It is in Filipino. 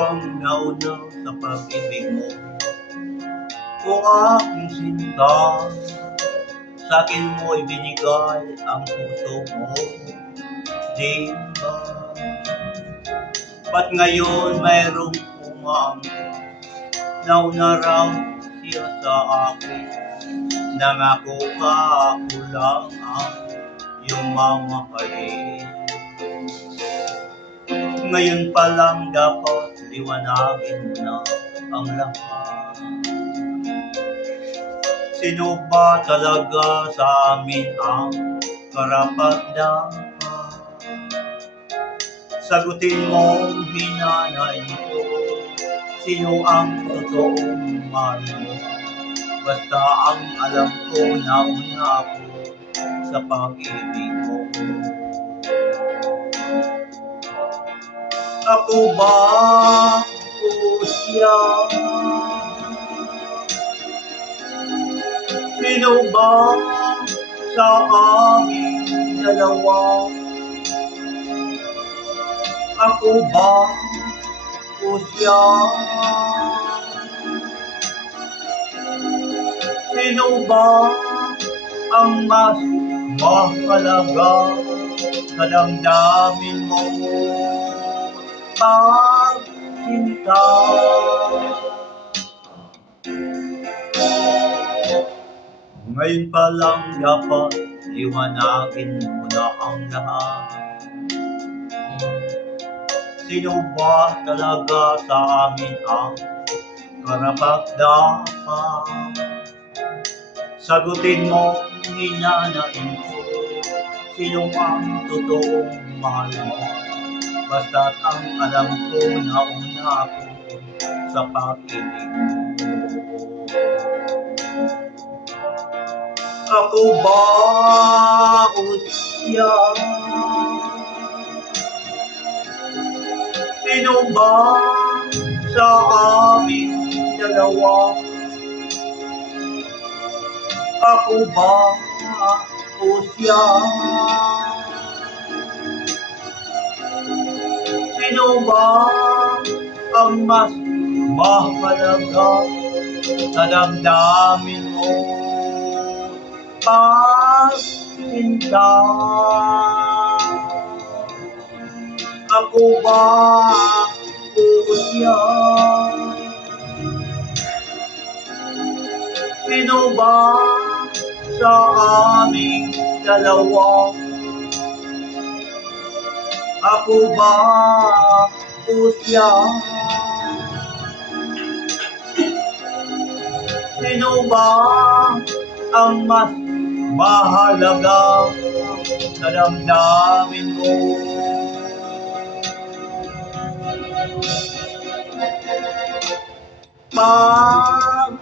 ang nauna sa pag-ibig mo. Kung aking sinta, sa'kin mo ibinigay ang puso mo. Di ba? Ba't ngayon mayroong umang nauna raw siya sa akin? Nangako ka ako lang ang iyong mamahalin. Ngayon pa lang dapat liwanagin mo na ang lahat. Sino ba talaga sa amin ang karapat-dapat? Sagutin mong hinanain ko, sino ang totoong mahal mo? Basta ang alam ko na una ako sa pag-ibig mo. Ako ba o siya? Sino ba sa aming dalawa? Ako ba o siya? Sino ba ang mas mahalaga sa damdamin mo? Pagsinta. Ngayon pa lang dapat liwanagin mo na ang lahat. Sino ba talaga sa amin ang karapat-dapat? Sagutin mo, hinanain ko, sino ang totoong mahal mo? Basta't ang alam ko na una ako sa pag-ibig mo. Ako ba o siya? Sino ba sa aming dalawa? Ako ba o siya? Sino ba ang mas mahalaga sa damdamin mo? Pagsinta. Ako ba o siya? Sino ba sa aming dalawa? Ako ba o siya? Sino ba ang mas mahalaga sa damdamin mo? Pagsinta.